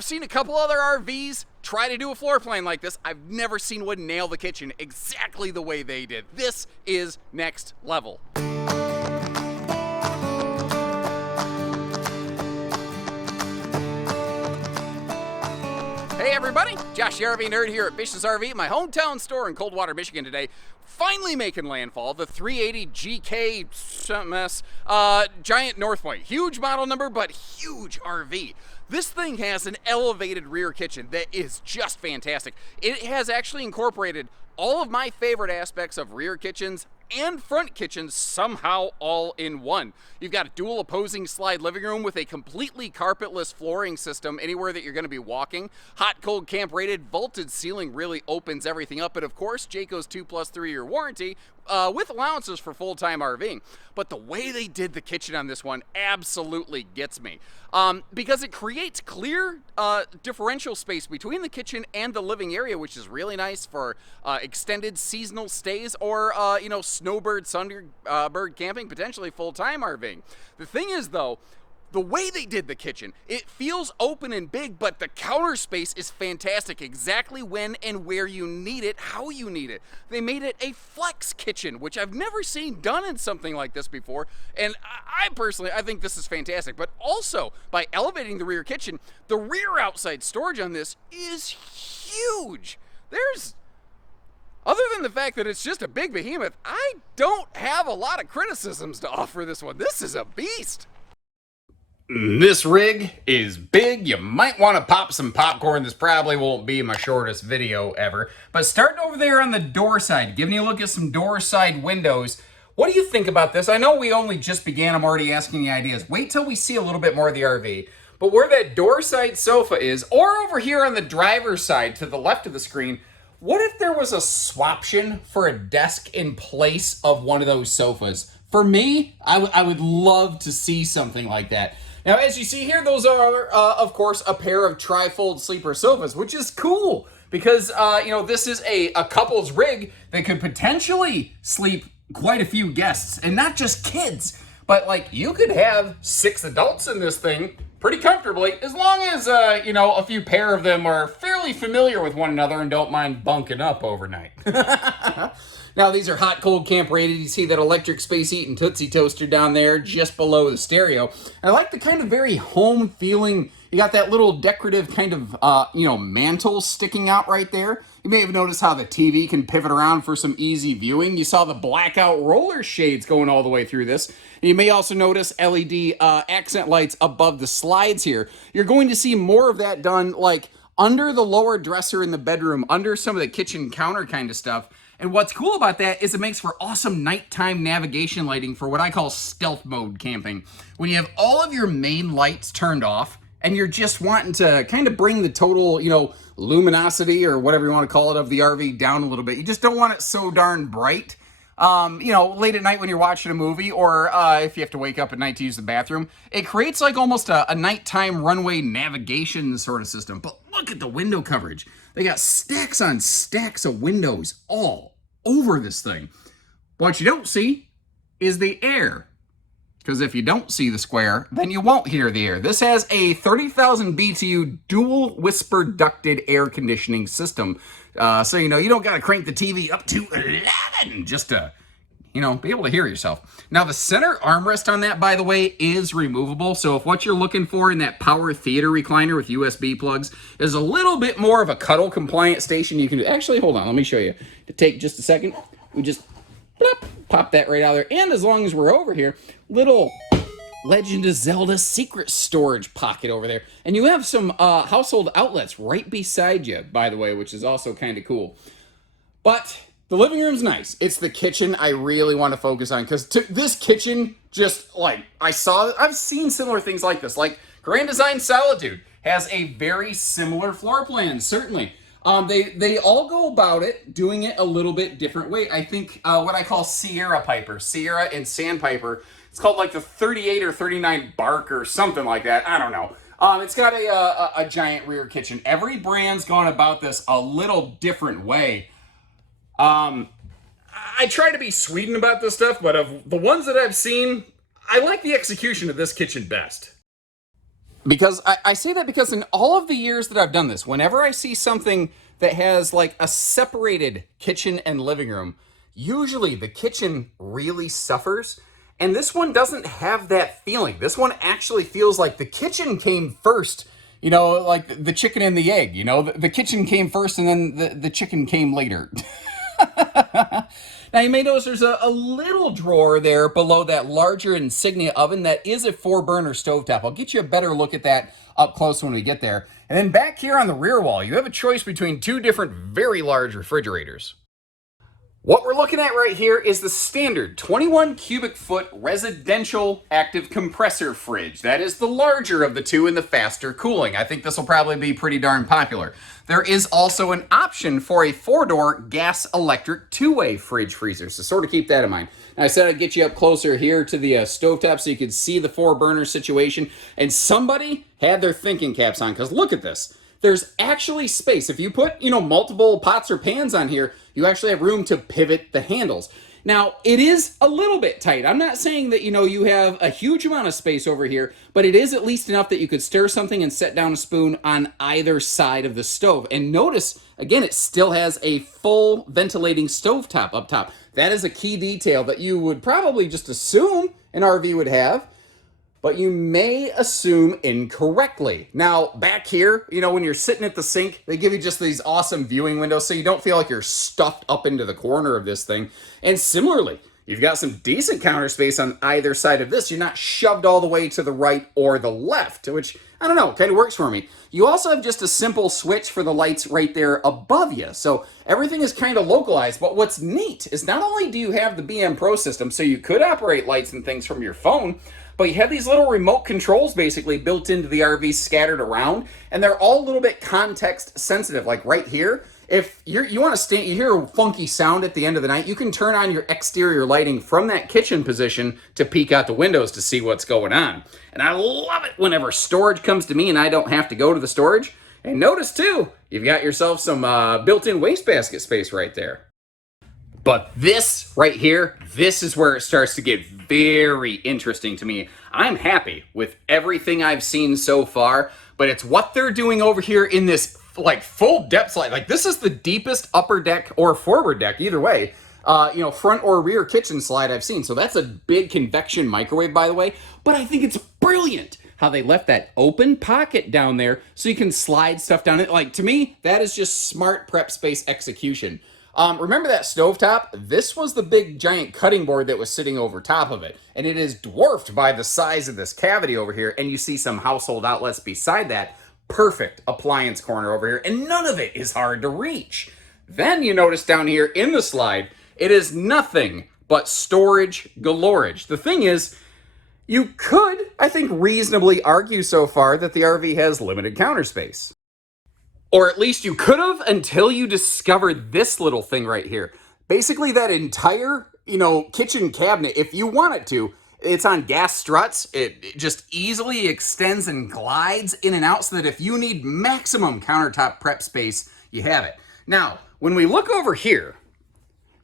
I've seen a couple other RVs try to do a floor plan like this. I've never seen one nail the kitchen exactly the way they did. This is next level. Hey everybody, Josh the RV Nerd here at Bish's RV, my hometown store in Coldwater, Michigan today. Finally making landfall, the 380 GK something S, giant North Point. Huge model number, but huge RV. This thing has an elevated rear kitchen that is just fantastic. It has actually incorporated all of my favorite aspects of rear kitchens and front kitchens somehow all in one. You've got a dual opposing slide living room with a completely carpetless flooring system anywhere that you're going to be walking. Hot, cold, camp rated, vaulted ceiling really opens everything up. And of course, Jayco's 2+ 3 year warranty with allowances for full-time RVing. But the way they did the kitchen on this one absolutely gets me. Because it creates clear differential space between the kitchen and the living area, which is really nice for extended seasonal stays or, snowbird, sunbird camping, potentially full-time RVing. The thing is, though, the way they did the kitchen, it feels open and big, but the counter space is fantastic. Exactly when and where you need it, how you need it. They made it a flex kitchen, which I've never seen done in something like this before. And I personally think this is fantastic. But also, by elevating the rear kitchen, the rear outside storage on this is huge. Other than the fact that it's just a big behemoth, I don't have a lot of criticisms to offer this one. This is a beast. This rig is big. You might want to pop some popcorn. This probably won't be my shortest video ever. But starting over there on the door side, giving you a look at some door side windows. What do you think about this? I know we only just began. I'm already asking you ideas. Wait till we see a little bit more of the RV. But where that door side sofa is, or over here on the driver's side to the left of the screen, what if there was a swaption for a desk in place of one of those sofas? For me, I would love to see something like that. Now, as you see here, those are, of course, a pair of tri-fold sleeper sofas, which is cool because, this is a couple's rig that could potentially sleep quite a few guests, and not just kids, but, you could have 6 adults in this thing pretty comfortably, as long as, a few pair of them are fairly familiar with one another and don't mind bunking up overnight. Now, these are hot, cold, camp rated. You see that electric space heat and Tootsie Toaster down there just below the stereo. And I like the kind of very home feeling. You got that little decorative kind of, mantle sticking out right there. You may have noticed how the TV can pivot around for some easy viewing. You saw the blackout roller shades going all the way through this. You may also notice LED accent lights above the slides here. You're going to see more of that done, under the lower dresser in the bedroom, under some of the kitchen counter kind of stuff. And what's cool about that is it makes for awesome nighttime navigation lighting for what I call stealth mode camping. When you have all of your main lights turned off and you're just wanting to kind of bring the total, luminosity or whatever you want to call it of the RV down a little bit. You just don't want it so darn bright. Late at night when you're watching a movie or if you have to wake up at night to use the bathroom, it creates almost a nighttime runway navigation sort of system. But look at the window coverage. They got stacks on stacks of windows all over this thing. What you don't see is the air. Because if you don't see the square, then you won't hear the air. This has a 30,000 BTU dual whisper ducted air conditioning system. So, you don't got to crank the TV up to 11 just to, be able to hear yourself. Now, the center armrest on that, by the way, is removable. So if what you're looking for in that power theater recliner with USB plugs is a little bit more of a cuddle compliant station, you can actually, hold on, let me show you. To take just a second, we just plop, pop that right out there. And as long as we're over here, little Legend of Zelda secret storage pocket over there. And you have some household outlets right beside you, by the way, which is also kind of cool. But the living room's nice. It's the kitchen I really want to focus on because this kitchen, I've seen similar things like this. Grand Design Solitude has a very similar floor plan, certainly. They all go about it, doing it a little bit different way. I think what I call Sierra and Sandpiper, it's called the 38 or 39 Bark or something like that. I don't know. It's got a giant rear kitchen. Every brand's gone about this a little different way. I try to be Sweden about this stuff, but of the ones that I've seen, I like the execution of this kitchen best. Because I say that because in all of the years that I've done this, whenever I see something that has like a separated kitchen and living room, usually the kitchen really suffers. And this one doesn't have that feeling. This one actually feels like the kitchen came first, like the chicken and the egg, the kitchen came first and then the chicken came later. Now you may notice there's a little drawer there below that larger Insignia oven that is a 4-burner stovetop. I'll get you a better look at that up close when we get there. And then back here on the rear wall, you have a choice between 2 different very large refrigerators. What we're looking at right here is the standard 21 cubic foot residential active compressor fridge. That is the larger of the 2 and the faster cooling. I think this will probably be pretty darn popular. There is also an option for a 4-door gas electric 2-way fridge freezer, so sort of keep that in mind. And I said I'd get you up closer here to the stovetop so you could see the 4-burner situation. And somebody had their thinking caps on, because look at this. There's actually space. If you put, multiple pots or pans on here, you actually have room to pivot the handles. Now, it is a little bit tight. I'm not saying that, you have a huge amount of space over here, but it is at least enough that you could stir something and set down a spoon on either side of the stove. And notice, again, it still has a full ventilating stovetop up top. That is a key detail that you would probably just assume an RV would have, but you may assume incorrectly. Now, back here, when you're sitting at the sink, they give you just these awesome viewing windows so you don't feel like you're stuffed up into the corner of this thing. And similarly, you've got some decent counter space on either side of this. You're not shoved all the way to the right or the left, which, I don't know, kind of works for me. You also have just a simple switch for the lights right there above you. So everything is kind of localized. But what's neat is not only do you have the BM Pro system, so you could operate lights and things from your phone, but you have these little remote controls basically built into the RV scattered around, and they're all a little bit context sensitive. Like right here, if you want to stay, you hear a funky sound at the end of the night, you can turn on your exterior lighting from that kitchen position to peek out the windows to see what's going on. And I love it whenever storage comes to me and I don't have to go to the storage. And notice too, you've got yourself some built-in wastebasket space right there. But this right here, this is where it starts to get very interesting to me. I'm happy with everything I've seen so far, but it's what they're doing over here in this like full depth slide. Like this is the deepest upper deck or forward deck, either way, front or rear kitchen slide I've seen. So that's a big convection microwave, by the way. But I think it's brilliant how they left that open pocket down there so you can slide stuff down it. Like to me, that is just smart prep space execution. Remember that stovetop? This was the big giant cutting board that was sitting over top of it. And it is dwarfed by the size of this cavity over here. And you see some household outlets beside that. Perfect appliance corner over here. And none of it is hard to reach. Then you notice down here in the slide, it is nothing but storage galorage. The thing is, you could, I think, reasonably argue so far that the RV has limited counter space. Or at least you could have until you discovered this little thing right here. Basically that entire, kitchen cabinet, if you want it to, it's on gas struts. It just easily extends and glides in and out so that if you need maximum countertop prep space, you have it. Now, when we look over here,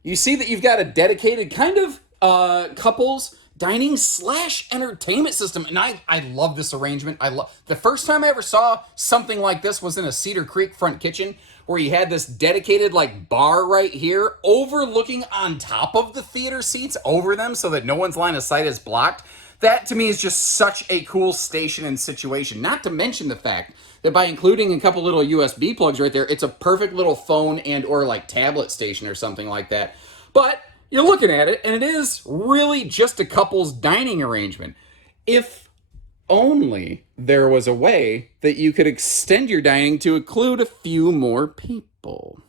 you see that you've got a dedicated kind of couples dining / entertainment system. And I love this arrangement. The first time I ever saw something like this was in a Cedar Creek front kitchen where you had this dedicated like bar right here overlooking on top of the theater seats over them so that no one's line of sight is blocked. That to me is just such a cool station and situation. Not to mention the fact that by including a couple little USB plugs right there, it's a perfect little phone and or like tablet station or something like that. But you're looking at it, and it is really just a couple's dining arrangement. If only there was a way that you could extend your dining to include a few more people.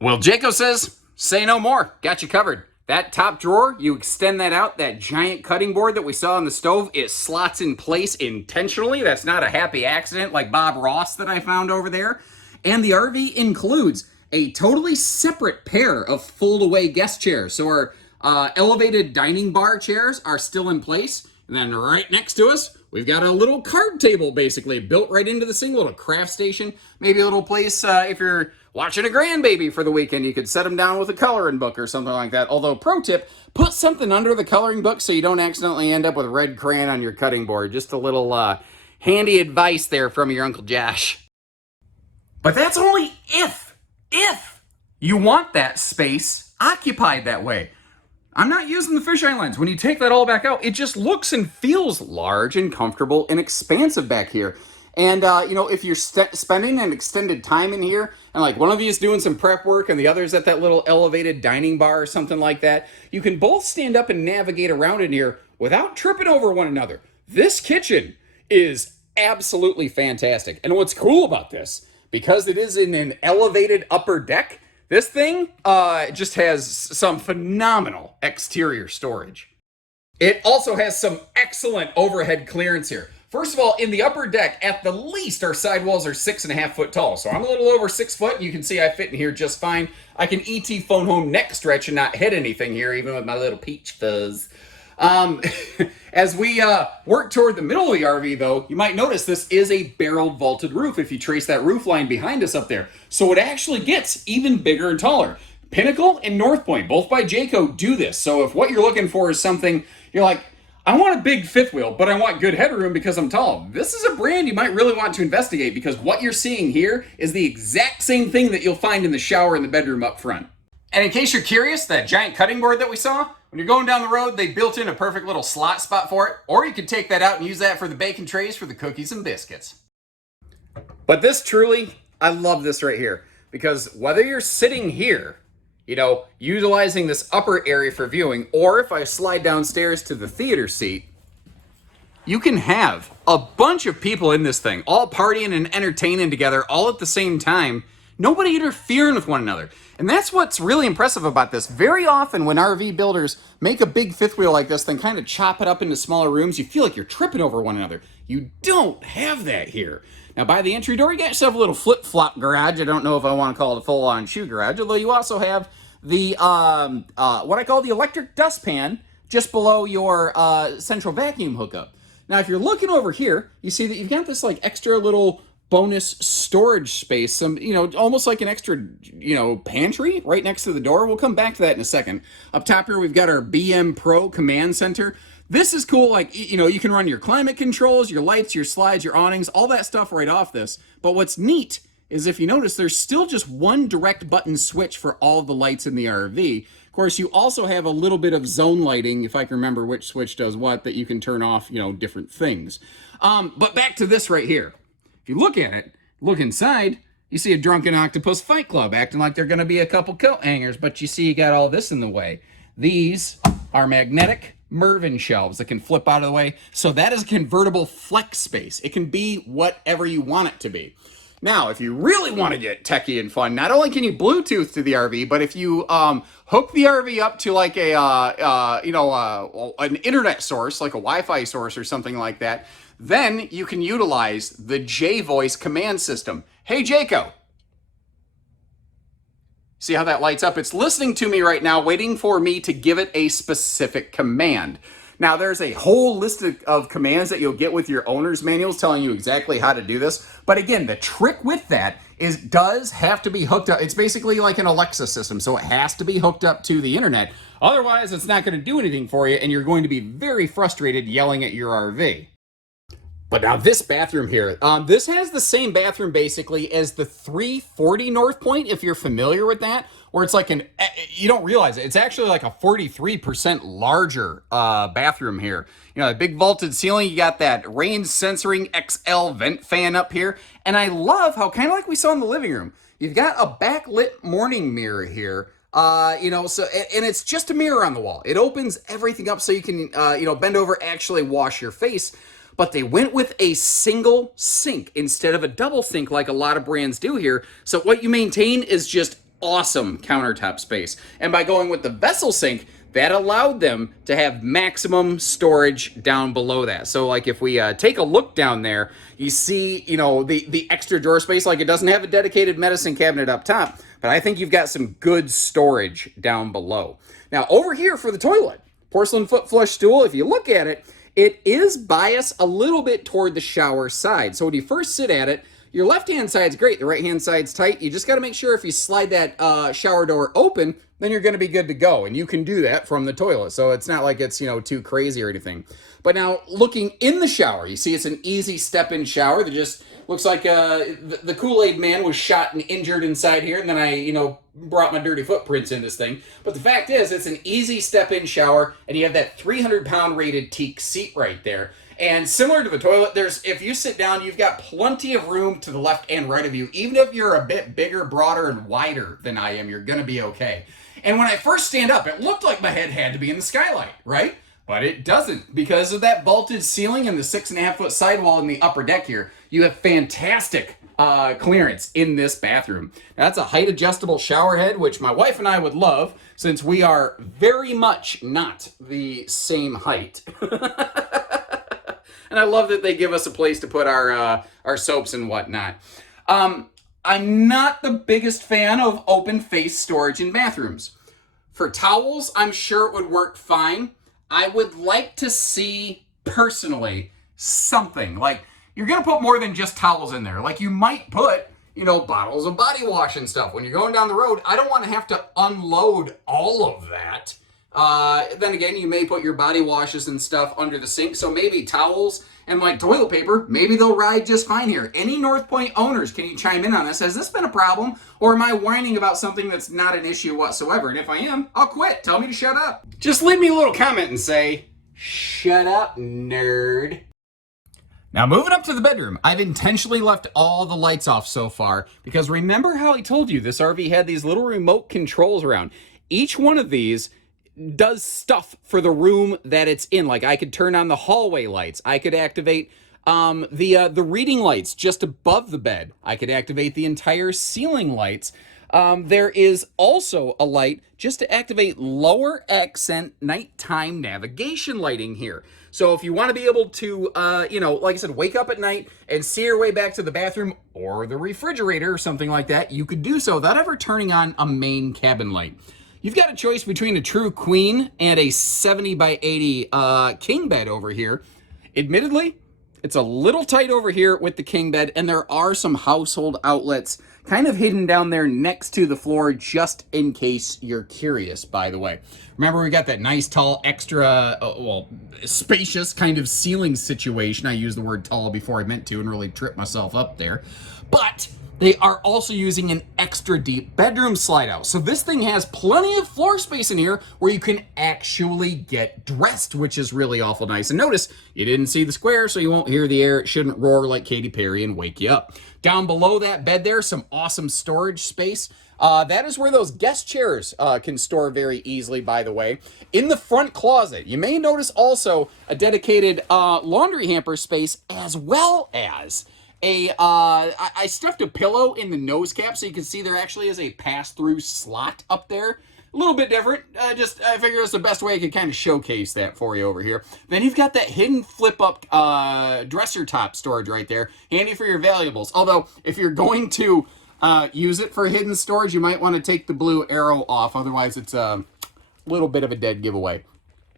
Well, Jayco says, say no more. Got you covered. That top drawer, you extend that out, that giant cutting board that we saw on the stove, it slots in place intentionally. That's not a happy accident like Bob Ross that I found over there. And the RV includes a totally separate pair of fold-away guest chairs. So our elevated dining bar chairs are still in place. And then right next to us, we've got a little card table basically built right into the single, little craft station. Maybe a little place if you're watching a grandbaby for the weekend, you could set them down with a coloring book or something like that. Although, pro tip, put something under the coloring book so you don't accidentally end up with red crayon on your cutting board. Just a little handy advice there from your Uncle Josh. But that's only if you want that space occupied that way. I'm not using the fisheye lens. When you take that all back out, it just looks and feels large and comfortable and expansive back here. And, if you're spending an extended time in here, and like one of you is doing some prep work and the other's at that little elevated dining bar or something like that, you can both stand up and navigate around in here without tripping over one another. This kitchen is absolutely fantastic. And what's cool about this, because it is in an elevated upper deck, this thing just has some phenomenal exterior storage. It also has some excellent overhead clearance here. First of all, in the upper deck, at the least, our sidewalls are 6.5 foot tall. So I'm a little over 6 foot, and you can see I fit in here just fine. I can ET phone home neck stretch and not hit anything here, even with my little peach fuzz. As we work toward the middle of the RV, though, you might notice this is a barreled vaulted roof if you trace that roof line behind us up there. So it actually gets even bigger and taller. Pinnacle and North Point, both by Jayco, do this. So if what you're looking for is something, you're like, I want a big fifth wheel, but I want good headroom because I'm tall. This is a brand you might really want to investigate because what you're seeing here is the exact same thing that you'll find in the shower in the bedroom up front. And in case you're curious, that giant cutting board that we saw, when you're going down the road, they built in a perfect little slot spot for it, or you could take that out and use that for the bacon trays for the cookies and biscuits. But this truly, I love this right here, because whether you're sitting here, utilizing this upper area for viewing, or if I slide downstairs to the theater seat, you can have a bunch of people in this thing, all partying and entertaining together all at the same time, nobody interfering with one another. And that's what's really impressive about this. Very often when RV builders make a big fifth wheel like this, then kind of chop it up into smaller rooms, you feel like you're tripping over one another. You don't have that here. Now by the entry door, you got yourself a little flip-flop garage. I don't know if I want to call it a full-on shoe garage, although you also have the, what I call the electric dustpan just below your central vacuum hookup. Now if you're looking over here, you see that you've got this like extra little bonus storage space, some, almost like an extra, pantry right next to the door. We'll come back to that in a second. Up top here, we've got our BM Pro command center. This is cool. Like, you can run your climate controls, your lights, your slides, your awnings, all that stuff right off this. But what's neat is if you notice, there's still just one direct button switch for all of the lights in the RV. Of course, you also have a little bit of zone lighting, if I can remember which switch does what, that you can turn off, different things. But back to this right here. If you look at it, look inside, you see a drunken octopus fight club acting like they're going to be a couple coat hangers, but you see you got all this in the way. These are magnetic rving shelves that can flip out of the way. So that is a convertible flex space. It can be whatever you want it to be. Now, if you really want to get techie and fun, not only can you Bluetooth to the RV, but if you hook the RV up to like an internet source, like a Wi-Fi source or something like that, then you can utilize the J-Voice command system. Hey, Jayco. See how that lights up? It's listening to me right now, waiting for me to give it a specific command. Now, there's a whole list of commands that you'll get with your owner's manuals telling you exactly how to do this. But again, the trick with that is it does have to be hooked up. It's basically like an Alexa system, so it has to be hooked up to the internet. Otherwise, it's not going to do anything for you, and you're going to be very frustrated yelling at your RV. But now this bathroom here, this has the same bathroom basically as the 340 North Point, if you're familiar with that, where it's like you don't realize it, it's actually like a 43% larger bathroom here. The big vaulted ceiling, you got that rain censoring XL vent fan up here, and I love how, kind of like we saw in the living room, you've got a backlit morning mirror here. So, and it's just a mirror on the wall. It opens everything up so you can, bend over, actually wash your face. But they went with a single sink instead of a double sink like a lot of brands do here. So what you maintain is just awesome countertop space. And by going with the vessel sink, that allowed them to have maximum storage down below that. So like if we take a look down there, you see, the extra drawer space, like it doesn't have a dedicated medicine cabinet up top, but I think you've got some good storage down below. Now over here for the toilet, porcelain foot flush stool, if you look at it, it is biased a little bit toward the shower side. So when you first sit at it, your left-hand side's great. The right-hand side's tight. You just got to make sure if you slide that shower door open, then you're going to be good to go. And you can do that from the toilet. So it's not like it's, too crazy or anything. But now looking in the shower, you see it's an easy step-in shower that just looks like the Kool-Aid man was shot and injured inside here. And then I, brought my dirty footprints in this thing. But the fact is, it's an easy step-in shower. And you have that 300-pound rated teak seat right there. And similar to the toilet, if you sit down, you've got plenty of room to the left and right of you. Even if you're a bit bigger, broader, and wider than I am, you're going to be okay. And when I first stand up, it looked like my head had to be in the skylight, right? But it doesn't. Because of that vaulted ceiling and the 6.5-foot sidewall in the upper deck here, you have fantastic clearance in this bathroom. Now, that's a height adjustable shower head, which my wife and I would love, since we are very much not the same height. And I love that they give us a place to put our soaps and whatnot. I'm not the biggest fan of open face storage in bathrooms. For towels, I'm sure it would work fine. I would like to see, personally, something. Like, you're going to put more than just towels in there. Like, you might put, bottles of body wash and stuff. When you're going down the road, I don't want to have to unload all of that. Then again, you may put your body washes and stuff under the sink, so maybe towels and like toilet paper, maybe they'll ride just fine here. Any North Point owners, can you chime in on this? Has this been a problem, or am I whining about something that's not an issue whatsoever? And if I am, I'll quit. Tell me to shut up. Just leave me a little comment and say, shut up, nerd. Now, moving up to the bedroom, I've intentionally left all the lights off so far, because remember how I told you this RV had these little remote controls around. Each one of these does stuff for the room that it's in. Like, I could turn on the hallway lights. I could activate the reading lights just above the bed. I could activate the entire ceiling lights. There is also a light just to activate lower accent nighttime navigation lighting here. So if you want to be able to, like I said, wake up at night and see your way back to the bathroom or the refrigerator or something like that, you could do so without ever turning on a main cabin light. You've got a choice between a true queen and a 70 by 80 king bed over here. Admittedly, it's a little tight over here with the king bed, and there are some household outlets kind of hidden down there next to the floor, just in case you're curious, by the way. Remember, we got that nice, tall, extra, spacious kind of ceiling situation. I used the word tall before I meant to and really tripped myself up there. But they are also using an extra deep bedroom slide out. So this thing has plenty of floor space in here where you can actually get dressed, which is really awful nice. And notice, you didn't see the square, so you won't hear the air. It shouldn't roar like Katy Perry and wake you up. Down below that bed there, some awesome storage space. That is where those guest chairs can store very easily, by the way. In the front closet, you may notice also a dedicated laundry hamper space, as well as I stuffed a pillow in the nose cap so you can see there actually is a pass-through slot up there. A little bit different. I figured it's the best way I could kind of showcase that for you over here. Then you've got that hidden flip-up dresser top storage right there. Handy for your valuables. Although, if you're going to use it for hidden storage, you might want to take the blue arrow off. Otherwise, it's a little bit of a dead giveaway.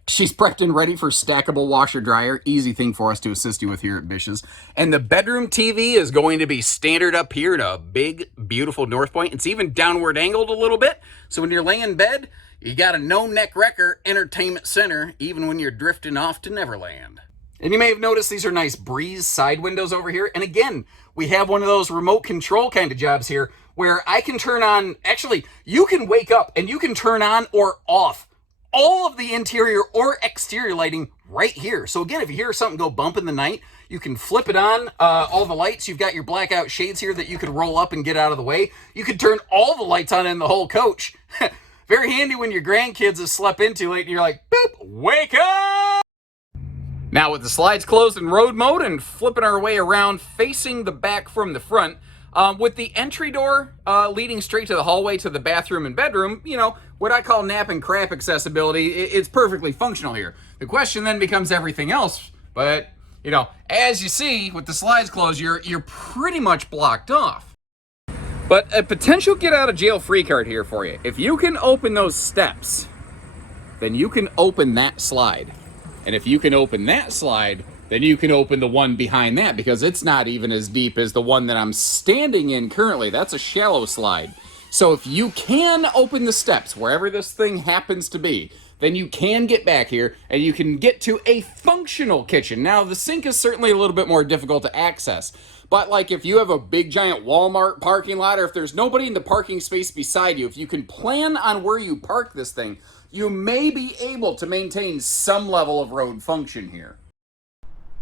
She's prepped and ready for stackable washer dryer. Easy thing for us to assist you with here at Bish's. And the bedroom TV is going to be standard up here in a big, beautiful North Point. It's even downward angled a little bit. So when you're laying in bed, you got a no-neck wrecker entertainment center, even when you're drifting off to Neverland. And you may have noticed these are nice breeze side windows over here. And again, we have one of those remote control kind of jobs here where I can turn on, actually, you can wake up and you can turn on or off all of the interior or exterior lighting right here. So again, if you hear something go bump in the night, you can flip it on, all the lights. You've got your blackout shades here that you could roll up and get out of the way. You could turn all the lights on in the whole coach. Very handy when your grandkids have slept in too late and you're like, boop, wake up! Now with the slides closed in road mode and flipping our way around facing the back from the front, with the entry door leading straight to the hallway to the bathroom and bedroom, what I call nap and crap accessibility, it's perfectly functional here. The question then becomes everything else, but, as you see, with the slides closed, you're pretty much blocked off. But a potential get-out-of-jail-free card here for you. If you can open those steps, then you can open that slide. And if you can open that slide, then you can open the one behind that, because it's not even as deep as the one that I'm standing in currently. That's a shallow slide. So if you can open the steps wherever this thing happens to be, then you can get back here and you can get to a functional kitchen. Now, the sink is certainly a little bit more difficult to access, but like if you have a big giant Walmart parking lot, or if there's nobody in the parking space beside you, if you can plan on where you park this thing, you may be able to maintain some level of road function here.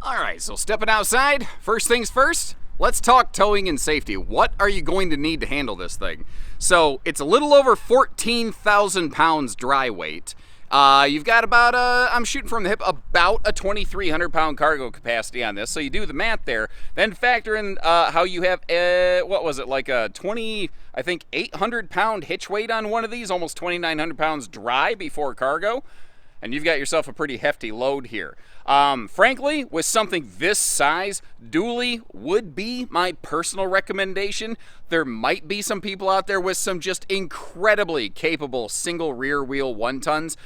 All right, so stepping outside, first things first, let's talk towing and safety. What are you going to need to handle this thing? So it's a little over 14,000 pounds dry weight. You've got about I'm shooting from the hip, about a 2,300 pound cargo capacity on this. So you do the math there, then factor in how you have, what was it, like a 800 pound hitch weight on one of these, almost 2,900 pounds dry before cargo. And you've got yourself a pretty hefty load here. Frankly, with something this size, dually would be my personal recommendation. There might be some people out there with some just incredibly capable single rear wheel 1-tons.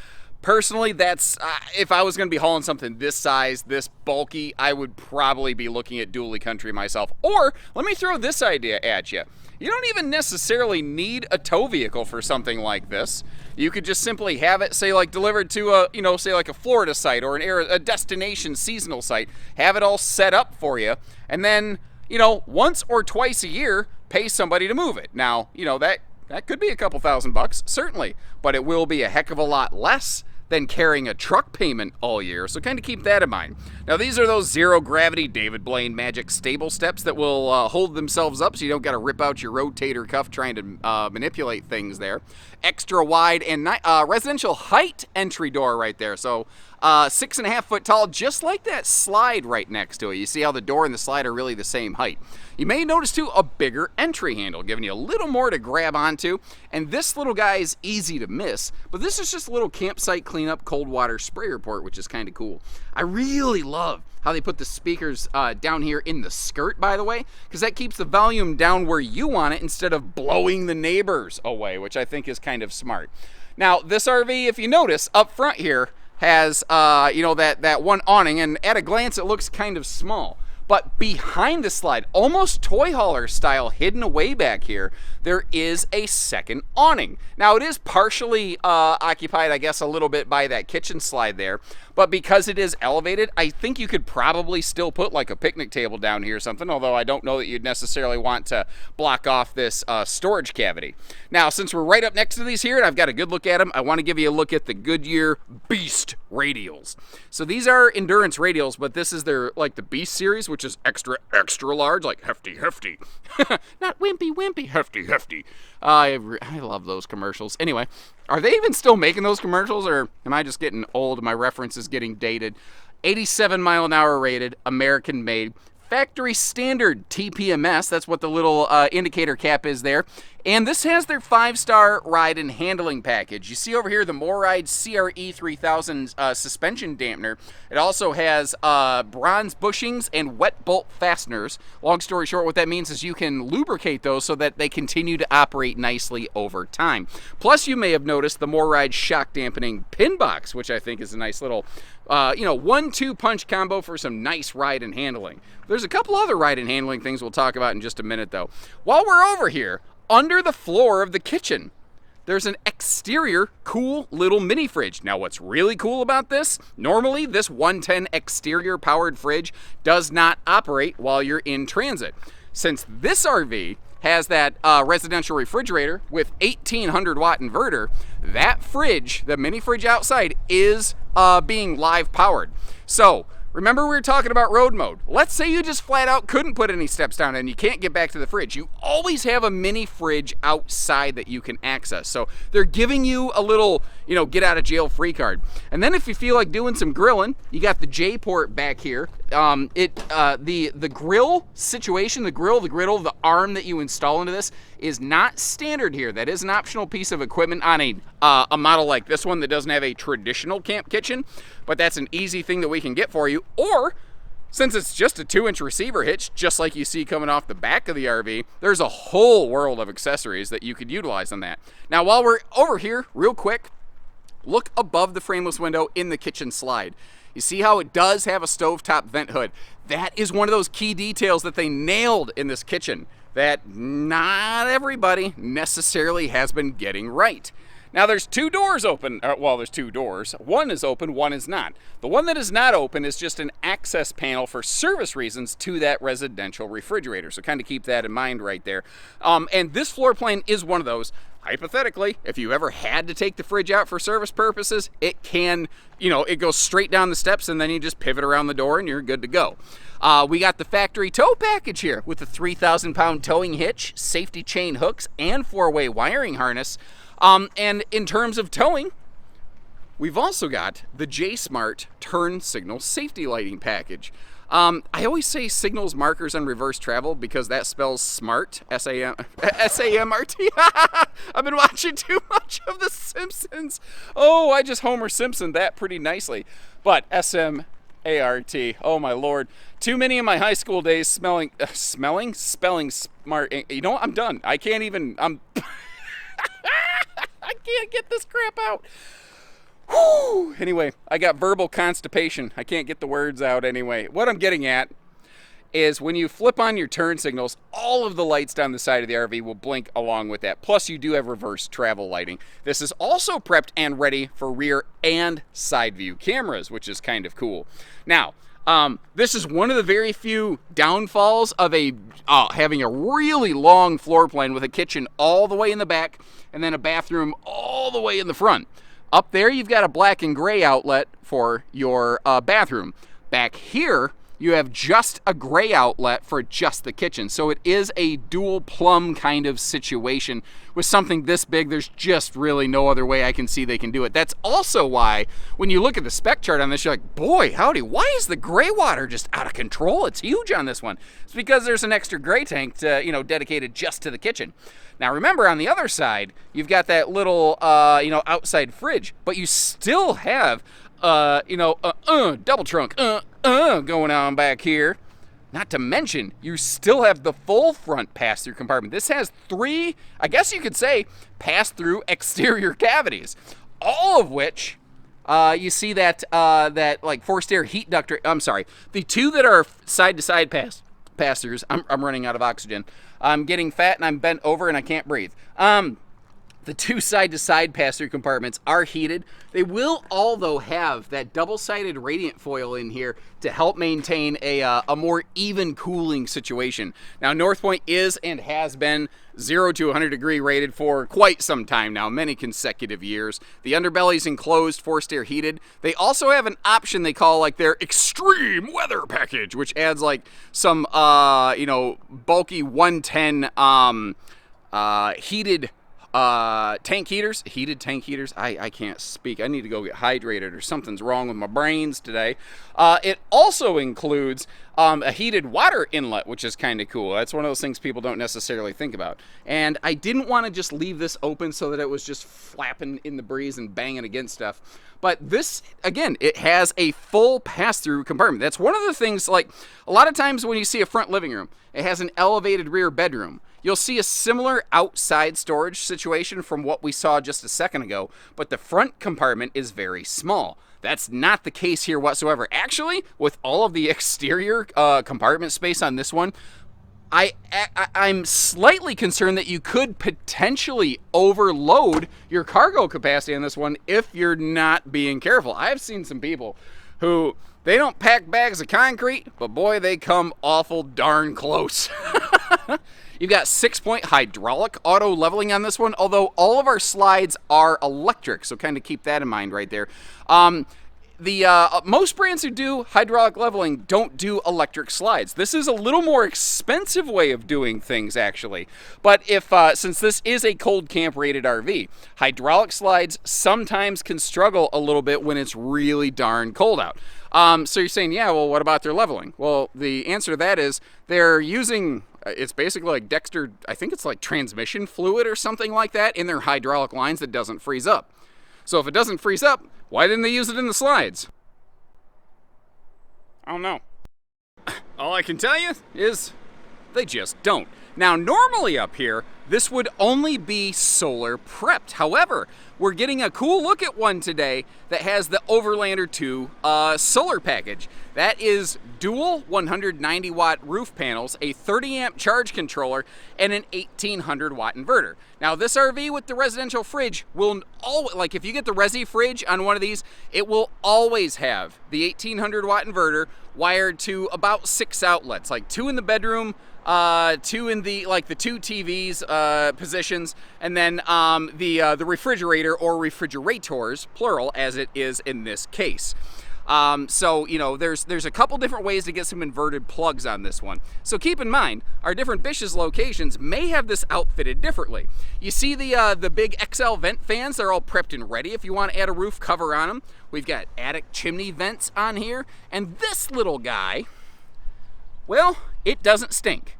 Personally, that's, if I was going to be hauling something this size, this bulky, I would probably be looking at dually country myself. Or, let me throw this idea at you. You don't even necessarily need a tow vehicle for something like this. You could just simply have it, say, like delivered to a, say like a Florida site or a destination seasonal site. Have it all set up for you, and then, once or twice a year, pay somebody to move it. Now, that could be a couple $1,000, certainly, but it will be a heck of a lot less than carrying a truck payment all year, so kind of keep that in mind. Now, these are those zero-gravity David Blaine magic stable steps that will hold themselves up so you don't got to rip out your rotator cuff trying to manipulate things there. Extra wide and residential height entry door right there, so 6.5 foot tall, just like that slide right next to it. You see how the door and the slide are really the same height. You may notice too a bigger entry handle, giving you a little more to grab onto, and this little guy is easy to miss, but this is just a little campsite cleanup cold water sprayer port, which is kind of cool. I really love how they put the speakers down here in the skirt, by the way, because that keeps the volume down where you want it instead of blowing the neighbors away, which I think is kind of smart. Now, this RV, if you notice, up front here has, that one awning, and at a glance it looks kind of small. But behind the slide, almost toy hauler style, hidden away back here, there is a second awning. Now, it is partially occupied, I guess, a little bit by that kitchen slide there, but because it is elevated, I think you could probably still put like a picnic table down here or something, although I don't know that you'd necessarily want to block off this storage cavity. Now, since we're right up next to these here, and I've got a good look at them, I want to give you a look at the Goodyear Beast radials. So these are endurance radials, but this is their, like, the Beast series, which is extra, extra large, like hefty, hefty. Not wimpy, wimpy, hefty, hefty. I love those commercials. Anyway, are they even still making those commercials, or am I just getting old? My reference is getting dated. 87 mile an hour rated, American made, factory standard TPMS. That's what the little indicator cap is there. And this has their 5-star ride and handling package. You see over here the MoRide CRE 3000 suspension dampener. It also has bronze bushings and wet bolt fasteners. Long story short, what that means is you can lubricate those so that they continue to operate nicely over time. Plus, you may have noticed the MoRide shock dampening pin box, which I think is a nice little 1-2 punch combo for some nice ride and handling. There's a couple other ride and handling things we'll talk about in just a minute, though. While we're over here, under the floor of the kitchen, there's an exterior cool little mini fridge. Now, what's really cool about this, normally this 110 exterior powered fridge does not operate while you're in transit. Since this RV has that residential refrigerator with 1800 watt inverter, that fridge, the mini fridge outside, is being live powered. So remember, we were talking about road mode. Let's say you just flat out couldn't put any steps down and you can't get back to the fridge. You always have a mini fridge outside that you can access. So they're giving you a little, get out of jail free card. And then if you feel like doing some grilling, you got the J port back here. The grill situation, the griddle, the arm that you install into this is not standard here. That is an optional piece of equipment on a model like this one that doesn't have a traditional camp kitchen, but that's an easy thing that we can get for you. Or, since it's just a 2-inch receiver hitch, just like you see coming off the back of the RV, there's a whole world of accessories that you could utilize on that. Now, while we're over here, real quick, look above the frameless window in the kitchen slide. You see how it does have a stovetop vent hood. That is one of those key details that they nailed in this kitchen. that not everybody necessarily has been getting right. Now there's two doors open, well there's two doors. One is open, one is not. The one that is not open is just an access panel for service reasons to that residential refrigerator. So kind of keep that in mind right there. And this floor plan is one of those. Hypothetically, if you ever had to take the fridge out for service purposes, it can, it goes straight down the steps and then you just pivot around the door and you're good to go. We got the factory tow package here with the 3,000-pound towing hitch, safety chain hooks, and 4-way wiring harness. And in terms of towing, we've also got the J-Smart turn signal safety lighting package. I always say signals, markers, and reverse travel because that spells smart, S-A-M-R-T. I've been watching too much of The Simpsons. Oh, I just Homer Simpson that pretty nicely. But S-M-A-R-T, oh my lord. Too many of my high school days spelling smart. You know what, I'm done. I can't get this crap out. Whew. Anyway, I got verbal constipation. I can't get the words out anyway. What I'm getting at is when you flip on your turn signals, all of the lights down the side of the RV will blink along with that. Plus, you do have reverse travel lighting. This is also prepped and ready for rear and side view cameras, which is kind of cool. Now, this is one of the very few downfalls of having a really long floor plan with a kitchen all the way in the back and then a bathroom all the way in the front. Up there, you've got a black and gray outlet for your bathroom. Back here, you have just a gray outlet for just the kitchen. So it is a dual plumb kind of situation. With something this big, there's just really no other way I can see they can do it. That's also why, when you look at the spec chart on this, you're like, boy, howdy, why is the gray water just out of control? It's huge on this one. It's because there's an extra gray tank dedicated just to the kitchen. Now remember, on the other side, you've got that little, outside fridge, but you still have, double trunk, going on back here. Not to mention, you still have the full front pass-through compartment. This has 3, I guess you could say, pass-through exterior cavities, all of which you see that like forced air heat ductor. I'm sorry, the 2 that are side-to-side pass-throughs. I'm running out of oxygen. I'm getting fat and I'm bent over and I can't breathe. The 2 side-to-side pass-through compartments are heated. They will all, though, have that double-sided radiant foil in here to help maintain a more even cooling situation. Now, Northpoint is and has been 0 to 100 degree rated for quite some time now, many consecutive years. The underbelly's enclosed, forced air heated. They also have an option they call like their extreme weather package, which adds like some, bulky 110 heated heated tank heaters. I can't speak. I need to go get hydrated or something's wrong with my brains today. It also includes a heated water inlet, which is kind of cool. That's one of those things people don't necessarily think about. And I didn't want to just leave this open so that it was just flapping in the breeze and banging against stuff. But this, again, it has a full pass-through compartment. That's one of the things, like, a lot of times when you see a front living room, it has an elevated rear bedroom. You'll see a similar outside storage situation from what we saw just a second ago, but the front compartment is very small. That's not the case here whatsoever. Actually, with all of the exterior compartment space on this one, I'm slightly concerned that you could potentially overload your cargo capacity on this one if you're not being careful. I've seen some people who, they don't pack bags of concrete, but boy, they come awful darn close. You've got 6-point hydraulic auto leveling on this one, although all of our slides are electric, so kind of keep that in mind right there. Most brands who do hydraulic leveling don't do electric slides. This is a little more expensive way of doing things, actually. But since this is a cold camp rated RV, hydraulic slides sometimes can struggle a little bit when it's really darn cold out. So you're saying, yeah, well, what about their leveling? Well, the answer to that is they're using, it's basically like Dexter, I think it's like transmission fluid or something like that in their hydraulic lines that doesn't freeze up. So if it doesn't freeze up, why didn't they use it in the slides? I don't know. All I can tell you is they just don't. Now, normally up here, this would only be solar prepped. However, we're getting a cool look at one today that has the Overlander 2 solar package. That is dual 190 watt roof panels, a 30 amp charge controller, and an 1800 watt inverter. Now this RV with the residential fridge will always, like if you get the Resi fridge on one of these, it will always have the 1800 watt inverter wired to about 6 outlets, like 2 in the bedroom, 2 in the the 2 TVs positions, and then the refrigerator or refrigerators, plural, as it is in this case. So you know, there's a couple different ways to get some inverted plugs on this one. So keep in mind, our different Bish's locations may have this outfitted differently. You see the big XL vent fans, they're all prepped and ready if you want to add a roof cover on them. We've got attic chimney vents on here, and this little guy, well, it doesn't stink.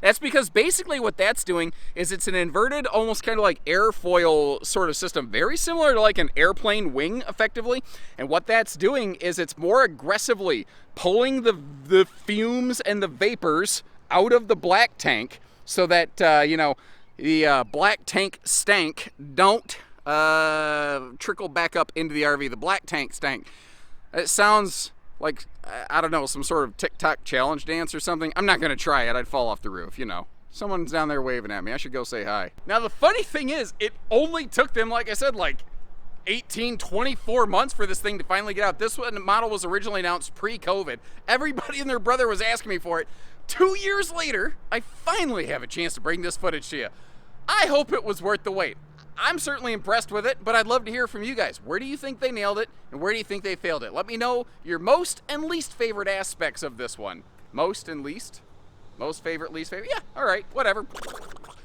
That's because basically what that's doing is it's an inverted, almost kind of like airfoil sort of system, very similar to like an airplane wing effectively. And what that's doing is it's more aggressively pulling the fumes and the vapors out of the black tank so that, you know, the black tank stank don't trickle back up into the RV. The black tank stank. It sounds like, I don't know, some sort of TikTok challenge dance or something. I'm not going to try it. I'd fall off the roof, you know. Someone's down there waving at me. I should go say hi. Now, the funny thing is, it only took them, like I said, like 18, 24 months for this thing to finally get out. This one model was originally announced pre-COVID. Everybody and their brother was asking me for it. 2 years later, I finally have a chance to bring this footage to you. I hope it was worth the wait. I'm certainly impressed with it, but I'd love to hear from you guys. Where do you think they nailed it, and where do you think they failed it? Let me know your most and least favorite aspects of this one. Most and least? Most favorite, least favorite? Yeah, all right, whatever.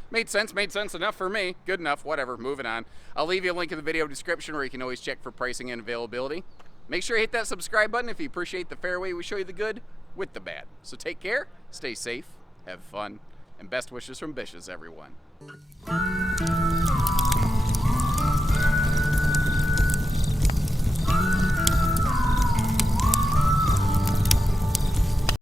Made sense enough for me. Good enough, whatever, moving on. I'll leave you a link in the video description where you can always check for pricing and availability. Make sure you hit that subscribe button if you appreciate the fair way we show you the good with the bad. So take care, stay safe, have fun, and best wishes from Bish's, everyone.